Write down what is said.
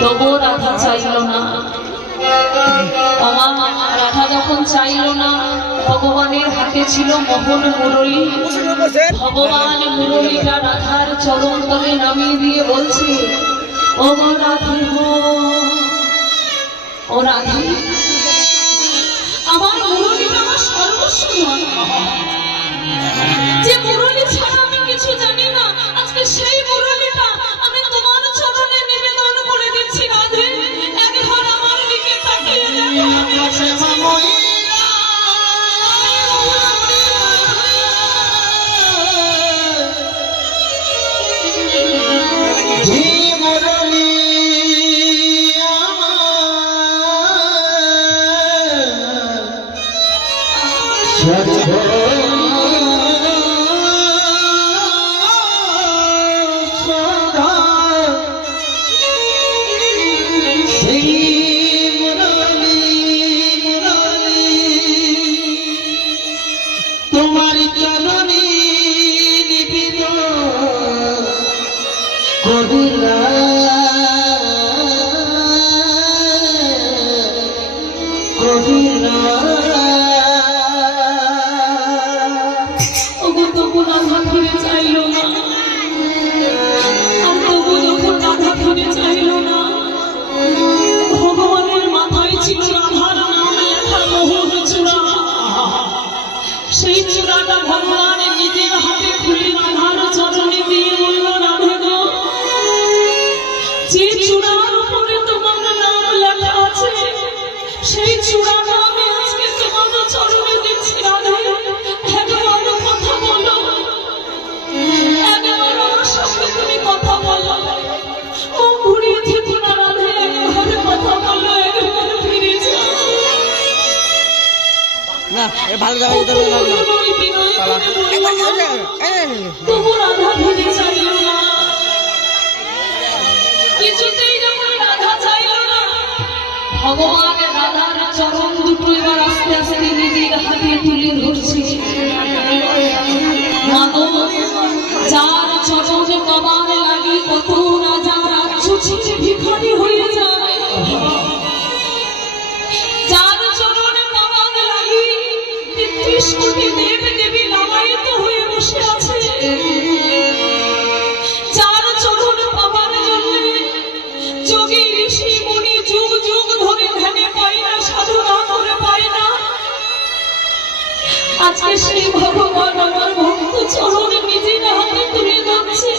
তবুও রাধা চাইল না। রাধা যখন চাইল না, ভগবানের হাতে ছিল মোহন মুরলী। ভগবান মুরলীটা রাধার চরণ তলে নামিয়ে দিয়ে বলছে, ও গো রাধে গো, ও রাধে, আমার মুরলীটা আমার সর্বস্ব। যে মুরলী ছাড়া আমি কিছু জানি না, আজকে সেই মুরলীটা আমি তোমার চরণে নিবেদন করে দিচ্ছি। রাধে, একবার আমার দিকে তাকিয়ে দেখো। সেই চূড়াটা ভগবান নিজের হাতে খুলে রাধার চরণে দিয়ে বলল, রাধে গো, যে চূড়ার উপরে তোমার নাম লেখা আছে, সেই চূড়াটা আমি আজকে তোমার চরণে দিচ্ছি। রাধে, একবার কথা বলো, একবার আমার সঙ্গে তুমি কথা বলো। ও ঘুরিয়ে থেকো না রাধে, একবার কথা বলো, একবার ফিরে যাও। না, ভালো জায়গায় যেতে হবে না। তবু রাধা ফিরে চাইল না, কিছুতেই যখন রাধা চাইল না, ভগবান রাধার চরণ দুটো এবার আস্তে আস্তে নিজের হাতে তুলে ধরছে। মানব যার চরণে পাবার লাগে কত রাজা রাজ্য ছেড়ে ভিখারি হয়ে যায়, যার চরণে পাবার লাগে ৩৩ কোটি দেব দেবী লালায়িত হয়ে বসে আছে, যার চরণে পাবার জন্য যোগী ঋষি মুনি যুগ যুগ ধরে ধ্যানে পায় না, সাধনা করে পায় না, আজকে সেই ভগবান আমার ভক্ত চরণে নিজের হাতে তুলে যাচ্ছে।